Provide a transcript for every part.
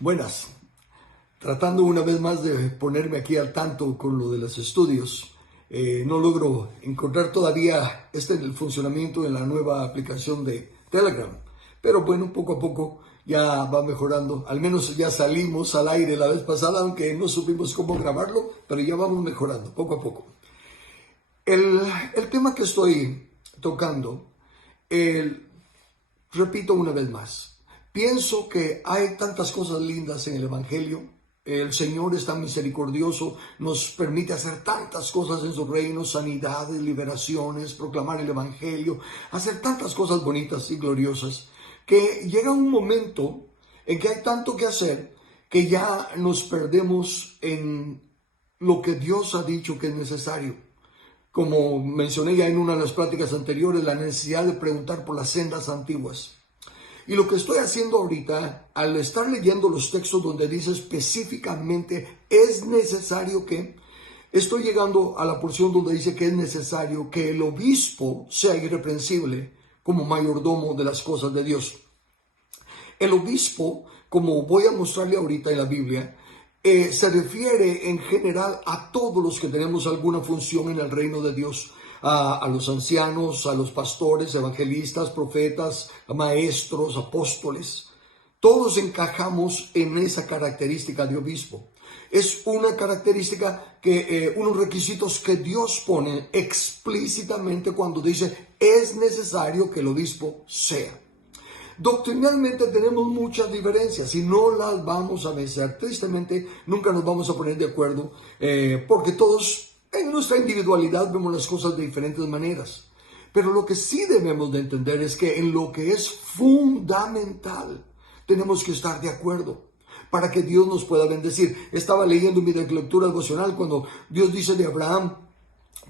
Buenas, tratando una vez más de ponerme aquí al tanto con lo de los estudios. No logro encontrar todavía el funcionamiento en la nueva aplicación de Telegram, pero bueno, poco a poco ya va mejorando. Al menos ya salimos al aire la vez pasada, aunque no supimos cómo grabarlo, pero ya vamos mejorando poco a poco. El tema que estoy tocando, repito una vez más, pienso que hay tantas cosas lindas en el Evangelio. El Señor es tan misericordioso, nos permite hacer tantas cosas en su reino, sanidades, liberaciones, proclamar el Evangelio, hacer tantas cosas bonitas y gloriosas, que llega un momento en que hay tanto que hacer que ya nos perdemos en lo que Dios ha dicho que es necesario. Como mencioné ya en una de las pláticas anteriores, la necesidad de preguntar por las sendas antiguas. Y lo que estoy haciendo ahorita, al estar leyendo los textos donde dice específicamente es necesario que, estoy llegando a la porción donde dice que es necesario que el obispo sea irreprensible como mayordomo de las cosas de Dios. El obispo, como voy a mostrarle ahorita en la Biblia, se refiere en general a todos los que tenemos alguna función en el reino de Dios. A los ancianos, a los pastores, evangelistas, profetas, maestros, apóstoles. Todos encajamos en esa característica de obispo. Es una característica unos requisitos que Dios pone explícitamente cuando dice es necesario que el obispo sea. Doctrinalmente tenemos muchas diferencias y no las vamos a vencer. Tristemente nunca nos vamos a poner de acuerdo porque todos en nuestra individualidad vemos las cosas de diferentes maneras. Pero lo que sí debemos de entender es que en lo que es fundamental tenemos que estar de acuerdo para que Dios nos pueda bendecir. Estaba leyendo mi lectura devocional cuando Dios dice de Abraham,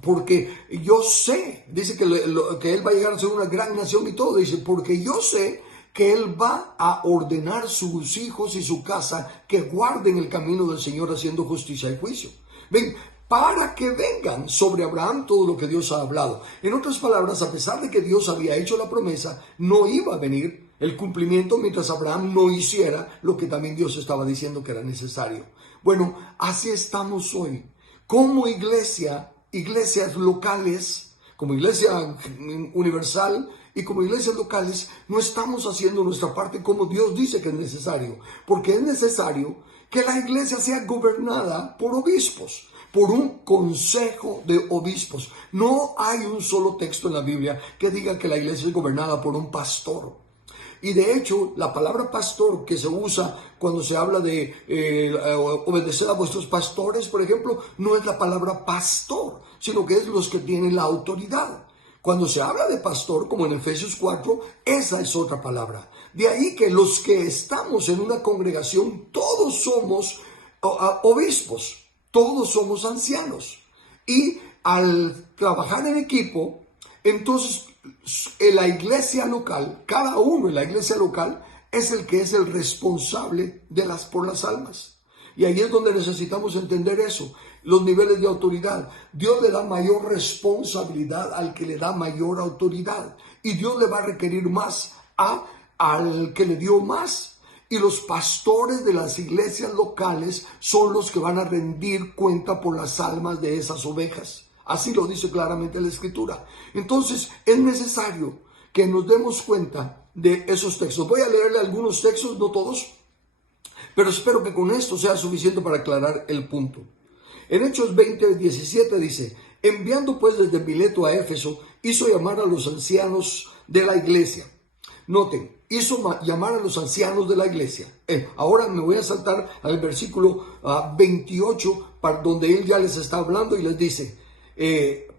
porque yo sé, dice que él va a llegar a ser una gran nación y todo, dice, porque yo sé que él va a ordenar sus hijos y su casa que guarden el camino del Señor haciendo justicia y juicio. Ven, para que vengan sobre Abraham todo lo que Dios ha hablado. En otras palabras, a pesar de que Dios había hecho la promesa, no iba a venir el cumplimiento mientras Abraham no hiciera lo que también Dios estaba diciendo que era necesario. Bueno, así estamos hoy. Como iglesia, iglesias locales, como iglesia universal y como iglesias locales, no estamos haciendo nuestra parte como Dios dice que es necesario, porque es necesario que la iglesia sea gobernada por obispos, por un consejo de obispos. No hay un solo texto en la Biblia que diga que la iglesia es gobernada por un pastor. Y de hecho, la palabra pastor que se usa cuando se habla de obedecer a vuestros pastores, por ejemplo, no es la palabra pastor, sino que es los que tienen la autoridad. Cuando se habla de pastor, como en Efesios 4, esa es otra palabra. De ahí que los que estamos en una congregación, todos somos obispos, todos somos ancianos. Y al trabajar en equipo, entonces en la iglesia local, cada uno en la iglesia local es el que es el responsable por las almas. Y ahí es donde necesitamos entender eso, los niveles de autoridad. Dios le da mayor responsabilidad al que le da mayor autoridad. Y Dios le va a requerir más al que le dio más. Y los pastores de las iglesias locales son los que van a rendir cuenta por las almas de esas ovejas. Así lo dice claramente la Escritura. Entonces es necesario que nos demos cuenta de esos textos. Voy a leerle algunos textos, no todos, pero espero que con esto sea suficiente para aclarar el punto. En Hechos 20:17 dice, enviando pues desde Mileto a Éfeso, hizo llamar a los ancianos de la iglesia. Noten, hizo llamar a los ancianos de la iglesia. Ahora me voy a saltar al versículo 28, donde él ya les está hablando y les dice,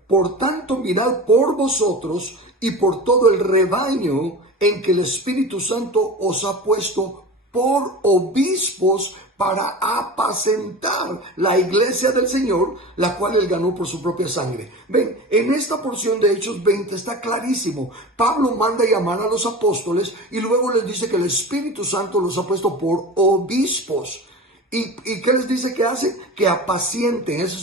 por tanto mirad por vosotros y por todo el rebaño en que el Espíritu Santo os ha puesto por obispos para apacentar la iglesia del Señor, la cual él ganó por su propia sangre. Ven, en esta porción de Hechos 20 está clarísimo. Pablo manda llamar a los apóstoles y luego les dice que el Espíritu Santo los ha puesto por obispos. ¿Y qué les dice que hacen? Que apacienten. Esa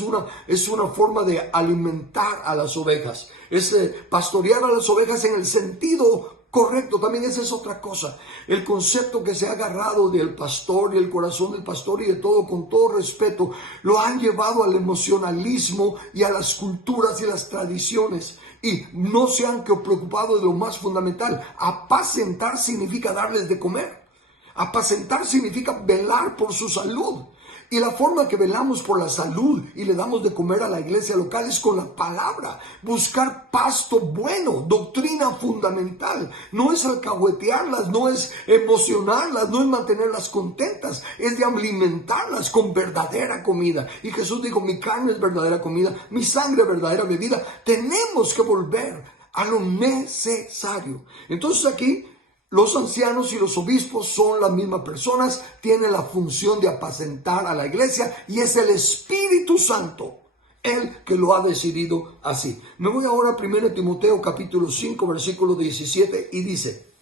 es una forma de alimentar a las ovejas. Es pastorear a las ovejas en el sentido Correcto, también esa es otra cosa. El concepto que se ha agarrado del pastor y el corazón del pastor y de todo, con todo respeto, lo han llevado al emocionalismo y a las culturas y las tradiciones. Y no se han preocupado de lo más fundamental. Apacentar significa darles de comer. Apacentar significa velar por su salud. Y la forma que velamos por la salud y le damos de comer a la iglesia local es con la palabra. Buscar pasto bueno, doctrina fundamental. No es alcahuetearlas, no es emocionarlas, no es mantenerlas contentas. Es de alimentarlas con verdadera comida. Y Jesús dijo, mi carne es verdadera comida, mi sangre es verdadera bebida. Tenemos que volver a lo necesario. Entonces aquí los ancianos y los obispos son las mismas personas, tienen la función de apacentar a la iglesia y es el Espíritu Santo el que lo ha decidido así. Me voy ahora a 1 Timoteo capítulo 5 versículo 17 y dice: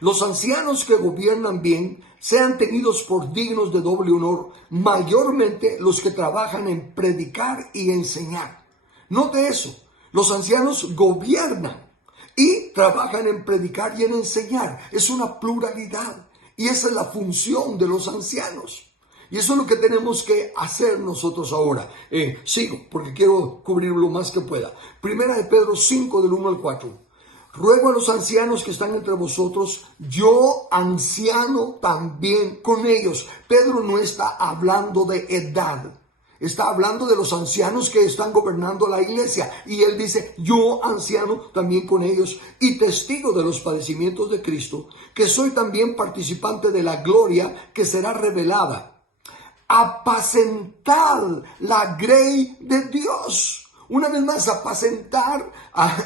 los ancianos que gobiernan bien sean tenidos por dignos de doble honor, mayormente los que trabajan en predicar y enseñar. Note eso, los ancianos gobiernan y trabajan en predicar y en enseñar. Es una pluralidad. Y esa es la función de los ancianos. Y eso es lo que tenemos que hacer nosotros ahora. Sigo, porque quiero cubrir lo más que pueda. Primera de Pedro 5, del 1 al 4. Ruego a los ancianos que están entre vosotros, yo anciano también con ellos. Pedro no está hablando de edad. Está hablando de los ancianos que están gobernando la iglesia. Y él dice, yo anciano también con ellos y testigo de los padecimientos de Cristo, que soy también participante de la gloria que será revelada. Apacentar la grey de Dios. Una vez más, apacentar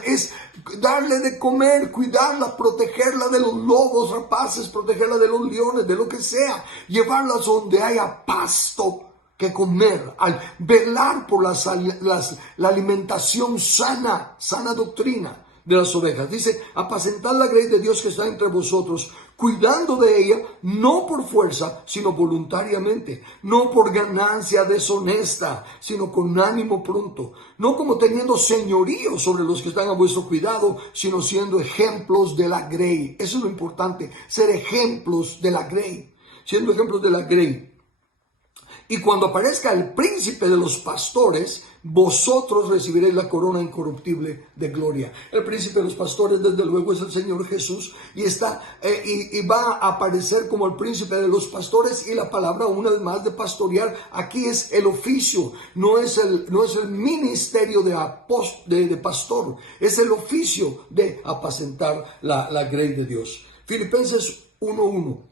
es darle de comer, cuidarla, protegerla de los lobos rapaces, protegerla de los leones, de lo que sea. Llevarla donde haya pasto que comer, al velar por la alimentación sana doctrina de las ovejas. Dice, apacentad la grey de Dios que está entre vosotros, cuidando de ella, no por fuerza, sino voluntariamente, no por ganancia deshonesta, sino con ánimo pronto, no como teniendo señorío sobre los que están a vuestro cuidado, sino siendo ejemplos de la grey. Eso es lo importante, ser ejemplos de la grey, siendo ejemplos de la grey. Y cuando aparezca el príncipe de los pastores, vosotros recibiréis la corona incorruptible de gloria. El príncipe de los pastores, desde luego, es el Señor Jesús y va a aparecer como el príncipe de los pastores. Y la palabra, una vez más, de pastorear, aquí es el oficio, no es el ministerio de pastor, es el oficio de apacentar la grey de Dios. Filipenses 1:1.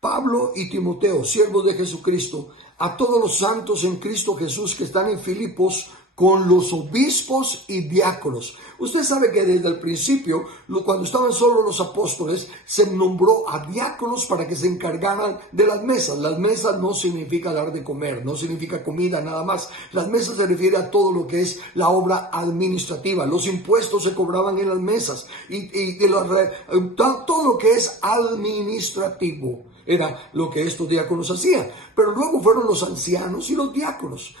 Pablo y Timoteo, siervos de Jesucristo, a todos los santos en Cristo Jesús que están en Filipos, con los obispos y diáconos. Usted sabe que desde el principio, cuando estaban solo los apóstoles, se nombró a diáconos para que se encargaran de las mesas. Las mesas no significa dar de comer, no significa comida nada más. Las mesas se refiere a todo lo que es la obra administrativa. Los impuestos se cobraban en las mesas y todo lo que es administrativo era lo que estos diáconos hacían. Pero luego fueron los ancianos y los diáconos.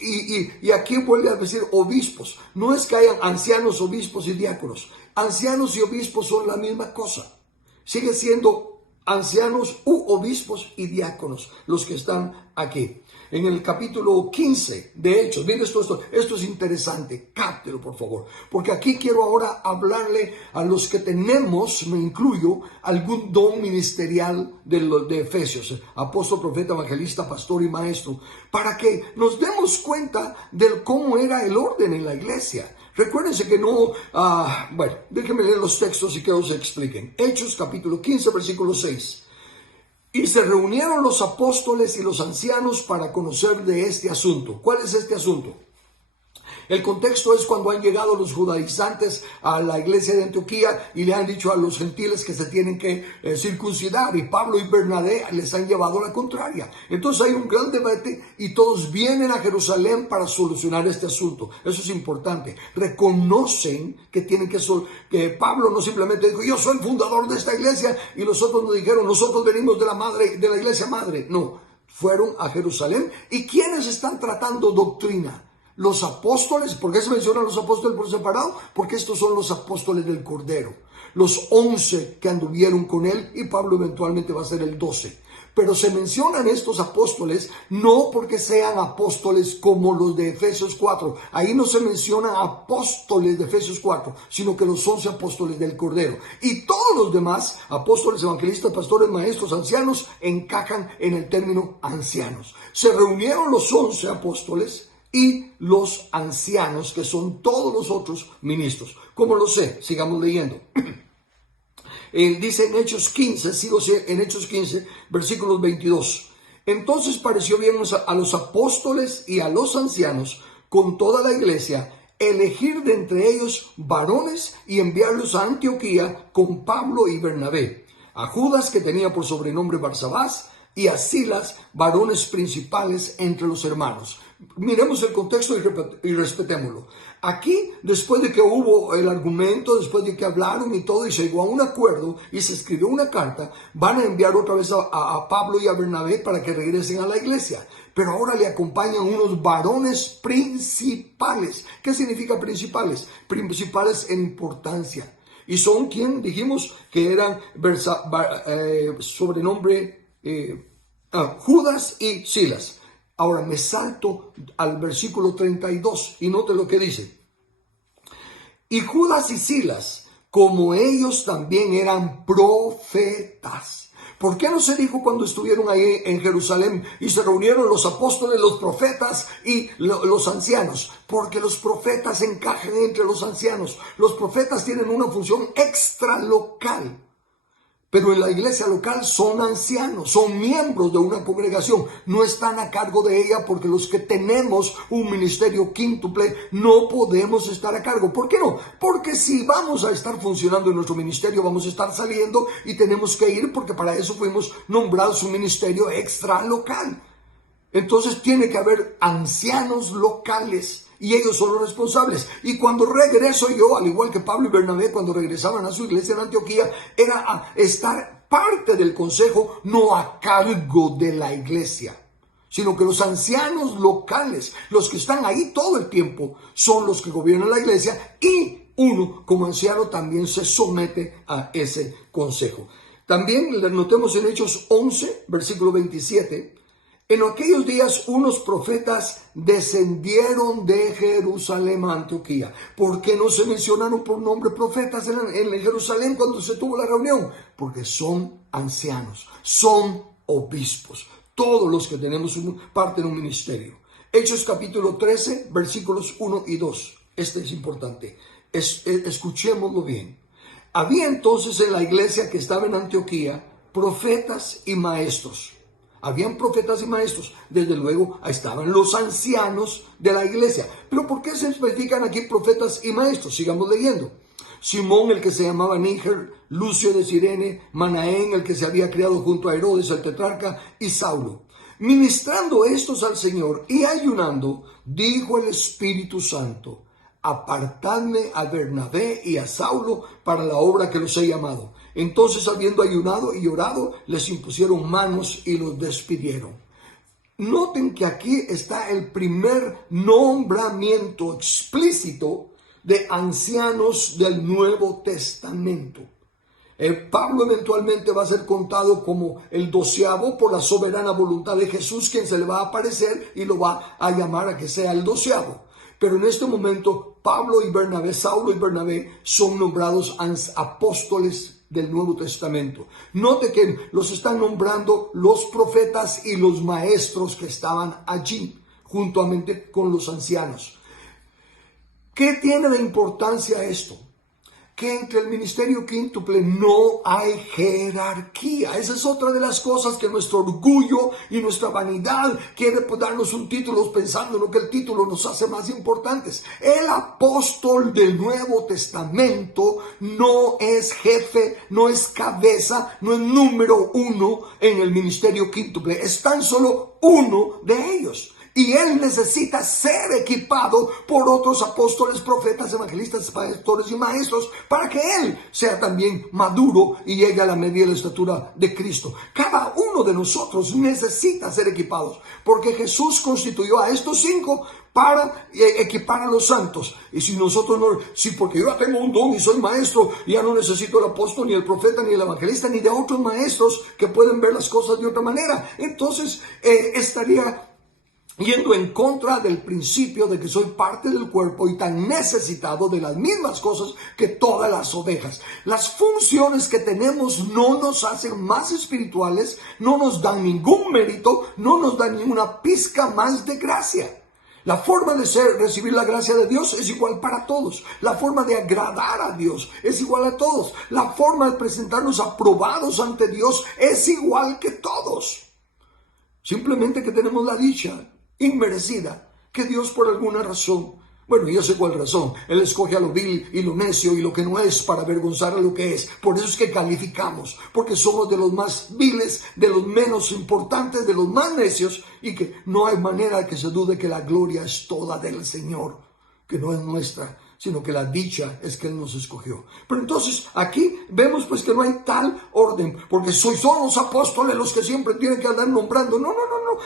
Y aquí vuelve a decir obispos. No es que hayan ancianos, obispos y diáconos. Ancianos y obispos son la misma cosa. Sigue siendo ancianos u obispos y diáconos los que están aquí. En el capítulo 15 de Hechos, miren esto es interesante, cáptelo por favor, porque aquí quiero ahora hablarle a los que tenemos, me incluyo, algún don ministerial de Efesios, apóstol, profeta, evangelista, pastor y maestro, para que nos demos cuenta de cómo era el orden en la iglesia. Recuérdense que déjenme leer los textos y que os expliquen. Hechos capítulo 15, versículo 6. Y se reunieron los apóstoles y los ancianos para conocer de este asunto. ¿Cuál es este asunto? El contexto es cuando han llegado los judaizantes a la iglesia de Antioquía y le han dicho a los gentiles que se tienen que circuncidar, y Pablo y Bernabé les han llevado la contraria. Entonces hay un gran debate y todos vienen a Jerusalén para solucionar este asunto. Eso es importante. Reconocen que que Pablo no simplemente dijo, yo soy el fundador de esta iglesia, y los otros no dijeron, nosotros venimos de la iglesia madre. No, fueron a Jerusalén. ¿Y quiénes están tratando doctrina? Los apóstoles. ¿Por qué se mencionan los apóstoles por separado? Porque estos son los apóstoles del Cordero. los 11 que anduvieron con él, y Pablo eventualmente va a ser el 12. Pero se mencionan estos apóstoles no porque sean apóstoles como los de Efesios 4. Ahí no se mencionan apóstoles de Efesios 4, sino que los 11 apóstoles del Cordero. Y todos los demás, apóstoles, evangelistas, pastores, maestros, ancianos, encajan en el término ancianos. Se reunieron los 11 apóstoles y los ancianos, que son todos los otros ministros. ¿Cómo lo sé? Sigamos leyendo. Dice en Hechos 15, en Hechos 15, versículos 22. Entonces pareció bien a los apóstoles y a los ancianos, con toda la iglesia, elegir de entre ellos varones y enviarlos a Antioquía con Pablo y Bernabé, a Judas, que tenía por sobrenombre Barsabás, y a Silas, varones principales entre los hermanos. Miremos el contexto y respetémoslo. Aquí, después de que hubo el argumento, después de que hablaron y todo, y se llegó a un acuerdo y se escribió una carta, van a enviar otra vez a Pablo y a Bernabé para que regresen a la iglesia. Pero ahora le acompañan unos varones principales. ¿Qué significa principales? Principales en importancia. Y son quien dijimos que eran sobrenombre Judas y Silas. Ahora me salto al versículo 32 y note lo que dice. Y Judas y Silas, como ellos también eran profetas. ¿Por qué no se dijo cuando estuvieron ahí en Jerusalén y se reunieron los apóstoles, los profetas y los ancianos? Porque los profetas encajan entre los ancianos. Los profetas tienen una función extralocal. Pero en la iglesia local son ancianos, son miembros de una congregación, no están a cargo de ella, porque los que tenemos un ministerio quíntuple no podemos estar a cargo. ¿Por qué no? Porque si vamos a estar funcionando en nuestro ministerio, vamos a estar saliendo y tenemos que ir, porque para eso fuimos nombrados un ministerio extra local. Entonces tiene que haber ancianos locales. Y ellos son los responsables. Y cuando regreso yo, al igual que Pablo y Bernabé, cuando regresaban a su iglesia en Antioquía, era a estar parte del consejo, no a cargo de la iglesia, sino que los ancianos locales, los que están ahí todo el tiempo, son los que gobiernan la iglesia, y uno como anciano también se somete a ese consejo. También notemos en Hechos 11, versículo 27, en aquellos días unos profetas descendieron de Jerusalén a Antioquía. ¿Por qué no se mencionaron por nombre profetas en Jerusalén cuando se tuvo la reunión? Porque son ancianos, son obispos, todos los que tenemos parte en un ministerio. Hechos capítulo 13, versículos 1 y 2. Este es importante. Escuchémoslo bien. Había entonces en la iglesia que estaba en Antioquía profetas y maestros. Habían profetas y maestros. Desde luego, ahí estaban los ancianos de la iglesia. Pero ¿por qué se especifican aquí profetas y maestros? Sigamos leyendo. Simón, el que se llamaba Níger, Lucio de Cirene, Manaén, el que se había criado junto a Herodes, el tetrarca, y Saulo. Ministrando estos al Señor y ayunando, dijo el Espíritu Santo: apartadme a Bernabé y a Saulo para la obra que los he llamado. Entonces, habiendo ayunado y orado, les impusieron manos y los despidieron. Noten que aquí está el primer nombramiento explícito de ancianos del Nuevo Testamento. Pablo eventualmente va a ser contado como el 12º por la soberana voluntad de Jesús, quien se le va a aparecer y lo va a llamar a que sea el 12º. Pero en este momento, Pablo y Bernabé, Saulo y Bernabé, son nombrados apóstoles del Nuevo Testamento. Note que los están nombrando los profetas y los maestros que estaban allí, juntamente con los ancianos. ¿Qué tiene de importancia esto? Que entre el ministerio quíntuple no hay jerarquía. Esa es otra de las cosas que nuestro orgullo y nuestra vanidad quiere darnos un título, pensando que el título nos hace más importantes. El apóstol del Nuevo Testamento no es jefe, no es cabeza, no es número uno en el ministerio quíntuple. Es tan solo uno de ellos. Y él necesita ser equipado por otros apóstoles, profetas, evangelistas, pastores y maestros para que él sea también maduro y llegue a la medida de la estatura de Cristo. Cada uno uno de nosotros necesita ser equipados, porque Jesús constituyó a estos 5 para equipar a los santos. Y si nosotros no, si porque yo ya tengo un don y soy maestro, ya no necesito el apóstol, ni el profeta, ni el evangelista, ni de otros maestros que pueden ver las cosas de otra manera, entonces estaría yendo en contra del principio de que soy parte del cuerpo y tan necesitado de las mismas cosas que todas las ovejas. Las funciones que tenemos no nos hacen más espirituales, no nos dan ningún mérito, no nos dan ni una pizca más de gracia. La forma de recibir la gracia de Dios es igual para todos. La forma de agradar a Dios es igual a todos. La forma de presentarnos aprobados ante Dios es igual que todos. Simplemente que tenemos la dicha inmerecida que Dios por alguna razón, bueno, yo sé cuál razón, Él escoge a lo vil y lo necio y lo que no es para avergonzar a lo que es. Por eso es que calificamos, porque somos de los más viles, de los menos importantes, de los más necios, y que no hay manera de que se dude que la gloria es toda del Señor, que no es nuestra, sino que la dicha es que Él nos escogió. Pero entonces aquí vemos pues que no hay tal orden, porque son los apóstoles los que siempre tienen que andar nombrando. No.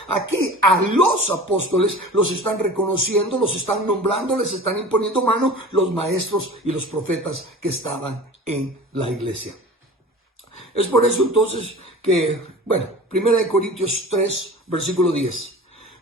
Aquí a los apóstoles los están reconociendo, los están nombrando, les están imponiendo mano los maestros y los profetas que estaban en la iglesia. Es por eso entonces que, bueno, 1 Corintios 3, versículo 10.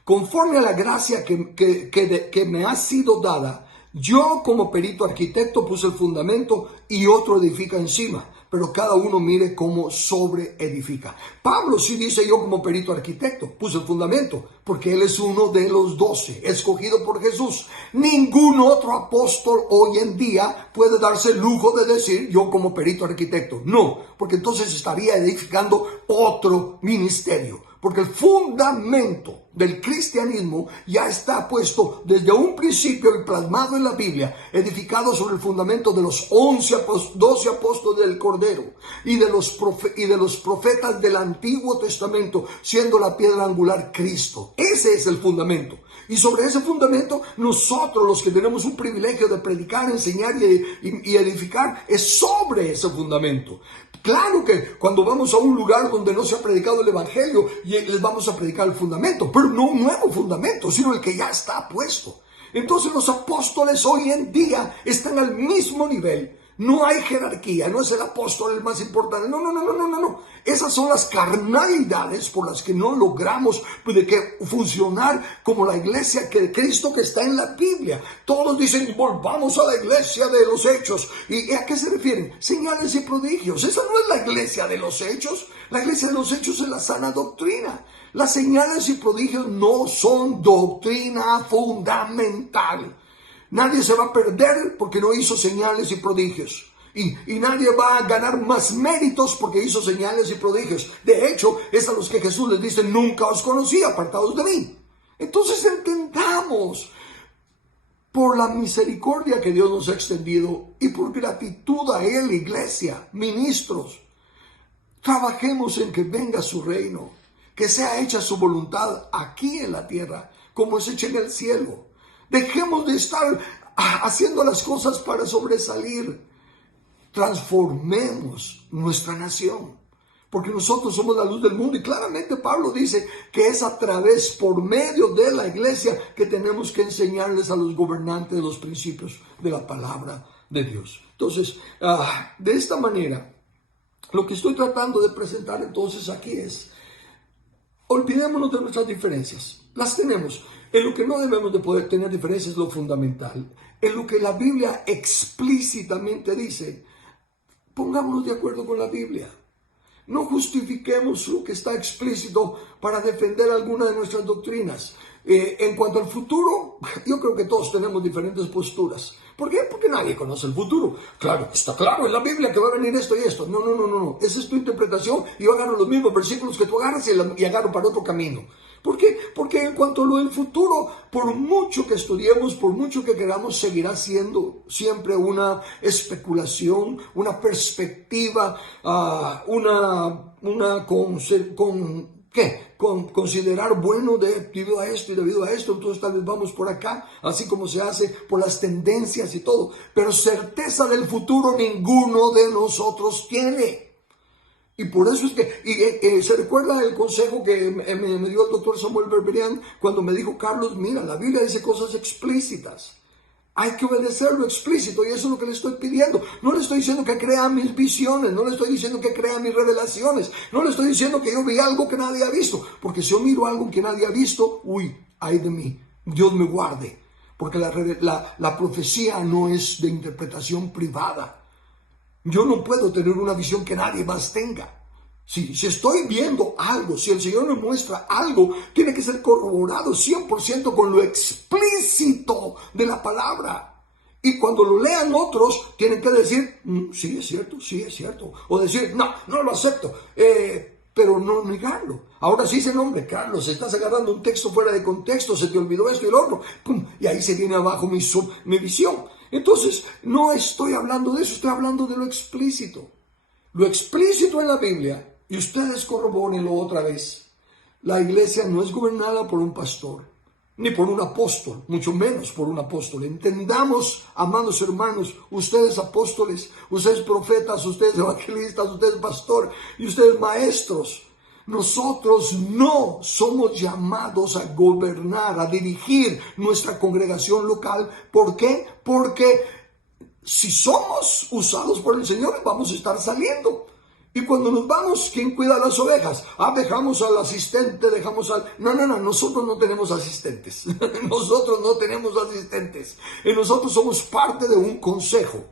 Conforme a la gracia que me ha sido dada, yo como perito arquitecto puse el fundamento y otro edifica encima, pero cada uno mire cómo sobreedifica. Pablo sí dice: yo como perito arquitecto puse el fundamento, porque él es uno de los 12, escogido por Jesús. Ningún otro apóstol hoy en día puede darse el lujo de decir: yo como perito arquitecto. No, porque entonces estaría edificando otro ministerio. Porque el fundamento del cristianismo ya está puesto desde un principio y plasmado en la Biblia, edificado sobre el fundamento de los 12 apóstoles del Cordero y de los profetas del Antiguo Testamento, siendo la piedra angular Cristo. Ese es el fundamento. Y sobre ese fundamento, nosotros los que tenemos un privilegio de predicar, enseñar y edificar, es sobre ese fundamento. Claro que cuando vamos a un lugar donde no se ha predicado el evangelio, les vamos a predicar el fundamento, pero no un nuevo fundamento, sino el que ya está puesto. Entonces los apóstoles hoy en día están al mismo nivel. No hay jerarquía, no es el apóstol el más importante. No. Esas son las carnalidades por las que no logramos funcionar como la iglesia de Cristo que está en la Biblia. Todos dicen: volvamos a la iglesia de los hechos. ¿Y a qué se refieren? Señales y prodigios. Esa no es la iglesia de los hechos. La iglesia de los hechos es la sana doctrina. Las señales y prodigios no son doctrina fundamental. Nadie se va a perder porque no hizo señales y prodigios. Y nadie va a ganar más méritos porque hizo señales y prodigios. De hecho, es a los que Jesús les dice: nunca os conocí, apartados de mí. Entonces entendamos, por la misericordia que Dios nos ha extendido y por gratitud a Él, iglesia, ministros, trabajemos en que venga su reino, que sea hecha su voluntad aquí en la tierra como es hecha en el cielo. Dejemos de estar haciendo las cosas para sobresalir. Transformemos nuestra nación, porque nosotros somos la luz del mundo. Y claramente Pablo dice que es a través, por medio de la iglesia, que tenemos que enseñarles a los gobernantes los principios de la palabra de Dios. Entonces, de esta manera, lo que estoy tratando de presentar entonces aquí es: olvidémonos de nuestras diferencias. Las tenemos. En lo que no debemos de poder tener diferencias es lo fundamental. En lo que la Biblia explícitamente dice, pongámonos de acuerdo con la Biblia. No justifiquemos lo que está explícito para defender alguna de nuestras doctrinas. En cuanto al futuro, yo creo que todos tenemos diferentes posturas. ¿Por qué? Porque nadie conoce el futuro. Claro, está claro en la Biblia que va a venir esto y esto. No. Esa es tu interpretación y yo agarro los mismos versículos que tú agarras y agarro para otro camino. ¿Por qué? Porque en cuanto a lo del futuro, por mucho que estudiemos, por mucho que queramos, seguirá siendo siempre una especulación, una perspectiva, considerar bueno debido a esto y debido a esto, entonces tal vez vamos por acá, así como se hace por las tendencias y todo. Pero certeza del futuro ninguno de nosotros tiene. Y por eso es que, se recuerda el consejo que me dio el doctor Samuel Berberian cuando me dijo: Carlos, mira, la Biblia dice cosas explícitas. Hay que obedecer lo explícito, y eso es lo que le estoy pidiendo. No le estoy diciendo que crea mis visiones, no le estoy diciendo que crea mis revelaciones, no le estoy diciendo que yo vi algo que nadie ha visto, porque si yo miro algo que nadie ha visto, ay de mí, Dios me guarde, porque la profecía no es de interpretación privada. Yo no puedo tener una visión que nadie más tenga. Si estoy viendo algo, si el Señor me muestra algo, tiene que ser corroborado 100% con lo explícito de la palabra. Y cuando lo lean otros, tienen que decir: sí es cierto. O decir: no lo acepto. Pero no negarlo. Ahora sí dice: no, hombre, Carlos, estás agarrando un texto fuera de contexto, se te olvidó esto y lo otro. ¡Pum! Y ahí se viene abajo mi visión. Entonces, no estoy hablando de eso, estoy hablando de lo explícito. Lo explícito en la Biblia. Y ustedes corrobórenlo otra vez. La iglesia no es gobernada por un pastor, ni por un apóstol, mucho menos por un apóstol. Entendamos, amados hermanos, ustedes apóstoles, ustedes profetas, ustedes evangelistas, ustedes pastor y ustedes maestros. Nosotros no somos llamados a gobernar, a dirigir nuestra congregación local. ¿Por qué? Porque si somos usados por el Señor, vamos a estar saliendo. Y cuando nos vamos, ¿quién cuida las ovejas? Dejamos al asistente, No, nosotros no tenemos asistentes. Nosotros no tenemos asistentes. Y nosotros somos parte de un consejo.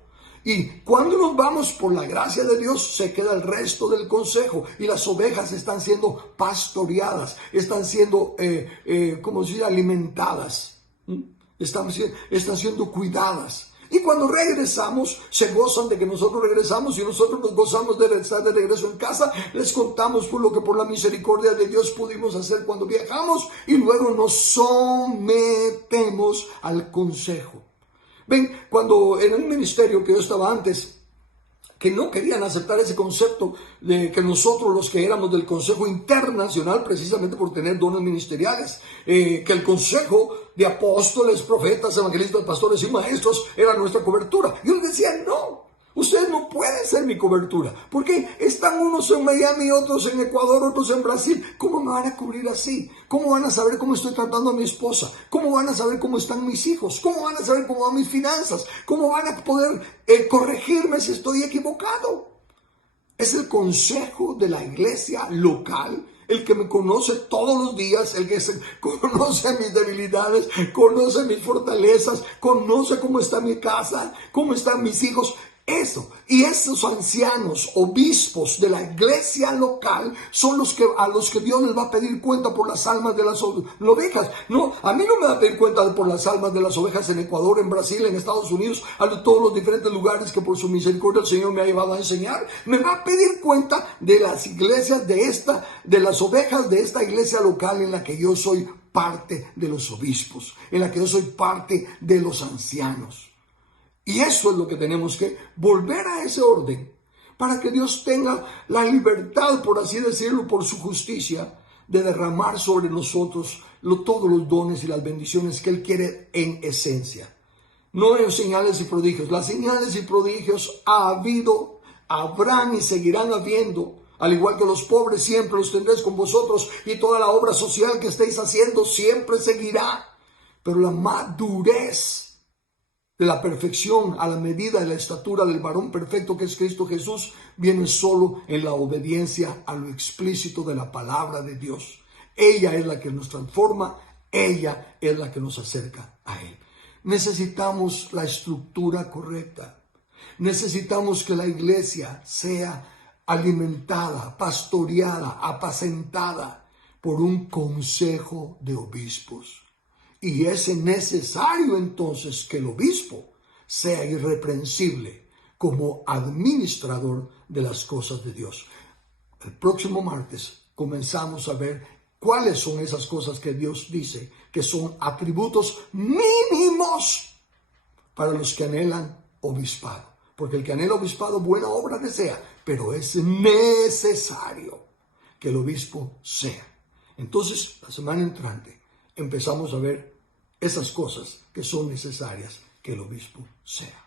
Y cuando nos vamos, por la gracia de Dios, se queda el resto del consejo. Y las ovejas están siendo pastoreadas, están siendo, alimentadas. Están siendo cuidadas. Y cuando regresamos, se gozan de que nosotros regresamos, y nosotros nos gozamos de estar de regreso en casa. Les contamos por lo que por la misericordia de Dios pudimos hacer cuando viajamos, y luego nos sometemos al consejo. Ven, cuando en un ministerio que yo estaba antes, que no querían aceptar ese concepto de que nosotros, los que éramos del Consejo Internacional, precisamente por tener dones ministeriales, que el Consejo de Apóstoles, Profetas, Evangelistas, Pastores y Maestros era nuestra cobertura. Yo les decía: no, ustedes no pueden ser mi cobertura, porque están unos en Miami, otros en Ecuador, otros en Brasil. ¿Cómo me van a cubrir así? ¿Cómo van a saber cómo estoy tratando a mi esposa? ¿Cómo van a saber cómo están mis hijos? ¿Cómo van a saber cómo van mis finanzas? ¿Cómo van a poder corregirme si estoy equivocado? Es el consejo de la iglesia local, el que me conoce todos los días, el que conoce mis debilidades, conoce mis fortalezas, conoce cómo está mi casa, cómo están mis hijos. Eso. Y esos ancianos, obispos de la iglesia local, son a los que Dios les va a pedir cuenta por las almas de las ovejas. No, a mí no me va a pedir cuenta por las almas de las ovejas en Ecuador, en Brasil, en Estados Unidos, a todos los diferentes lugares que por su misericordia el Señor me ha llevado a enseñar. Me va a pedir cuenta de las iglesias de las ovejas de esta iglesia local en la que yo soy parte de los obispos, en la que yo soy parte de los ancianos. Y eso es lo que tenemos que volver a ese orden, para que Dios tenga la libertad, por así decirlo, por su justicia, de derramar sobre nosotros todos los dones y las bendiciones que Él quiere en esencia. No en señales y prodigios. Las señales y prodigios ha habido, habrán y seguirán habiendo. Al igual que los pobres, siempre los tendréis con vosotros, y toda la obra social que estéis haciendo siempre seguirá. Pero la madurez de la perfección, a la medida de la estatura del varón perfecto que es Cristo Jesús, viene solo en la obediencia a lo explícito de la palabra de Dios. Ella es la que nos transforma, ella es la que nos acerca a Él. Necesitamos la estructura correcta. Necesitamos que la iglesia sea alimentada, pastoreada, apacentada por un consejo de obispos. Y es necesario entonces que el obispo sea irreprensible como administrador de las cosas de Dios. El próximo martes comenzamos a ver cuáles son esas cosas que Dios dice que son atributos mínimos para los que anhelan obispado. Porque el que anhela obispado, buena obra desea, pero es necesario que el obispo sea. Entonces, la semana entrante empezamos a ver esas cosas que son necesarias que el obispo sea.